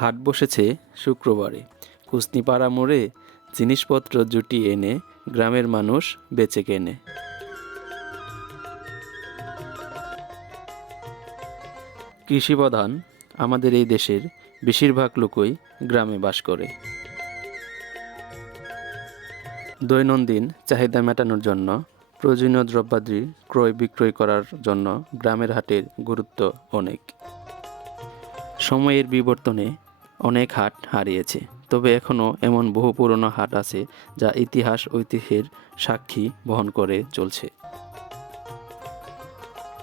হাট বসেছে শুক্রবারে। কুস্নিপাড়া মোড়ে জিনিসপত্র জুটিয়ে এনে গ্রামের মানুষ বেচে কেনে। কৃষিপ্রধান আমাদের এই দেশের বেশিরভাগ লোকই গ্রামে বাস করে। দৈনন্দিন চাহিদা মেটানোর জন্য প্রয়োজনীয় দ্রব্যাদি ক্রয় বিক্রয় করার জন্য গ্রামের হাটের গুরুত্ব অনেক। সময়ের বিবর্তনে অনেক হাট হারিয়েছে, তবে এখনও এমন বহু পুরনো হাট আছে যা ইতিহাস ঐতিহ্যের সাক্ষী বহন করে চলছে।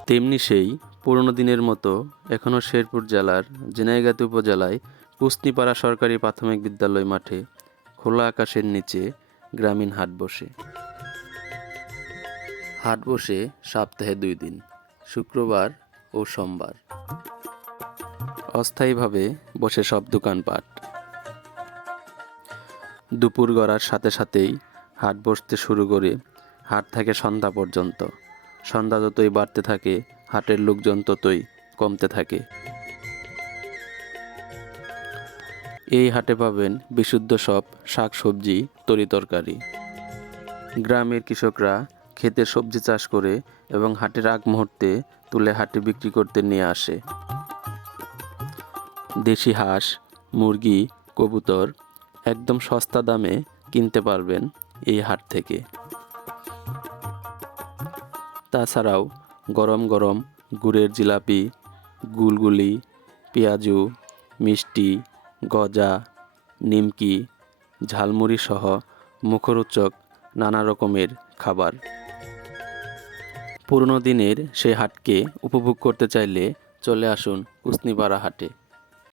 তেমনি সেই পুরনো দিনের মতো এখনও শেরপুর জেলার ঝিনাইগাতী উপজেলায় কুস্নিপাড়া সরকারি প্রাথমিক বিদ্যালয় মাঠে খোলা আকাশের নিচে গ্রামীণ হাট বসে। হাট বসে সপ্তাহে 2 দিন, শুক্রবার ও সোমবার। অস্থায়ীভাবে বসে সব দোকানপাট। দুপুর গড়ার সাথে সাথেই হাট বসতে শুরু করে হাট থাকে সন্ধ্যা পর্যন্ত। সন্ধ্যা যতই বাড়তে থাকে হাটের লোকজন ততই কমতে থাকে। এই হাটে পাবেন বিশুদ্ধ সব শাকসবজি, তরিতরকারি। গ্রামের কৃষকরা ক্ষেতে সবজি চাষ করে এবং হাটের আগ মুহূর্তে তুলে হাটে বিক্রি করতে নিয়ে আসে। দেশি হাঁস, মুরগি, কবুতর একদম সস্তা দামে কিনতে পারবেন এই হাট থেকে। তাছাড়াও গরম গরম গুড়ের জিলাপি, গুলগুলি, পেঁয়াজু, মিষ্টি, গজা, নিমকি, ঝালমুড়ি সহ মুখরোচক নানা রকমের খাবার। পুরনো দিনের সেই হাটকে উপভোগ করতে চাইলে চলে আসুন কুস্নিপাড়া হাটে।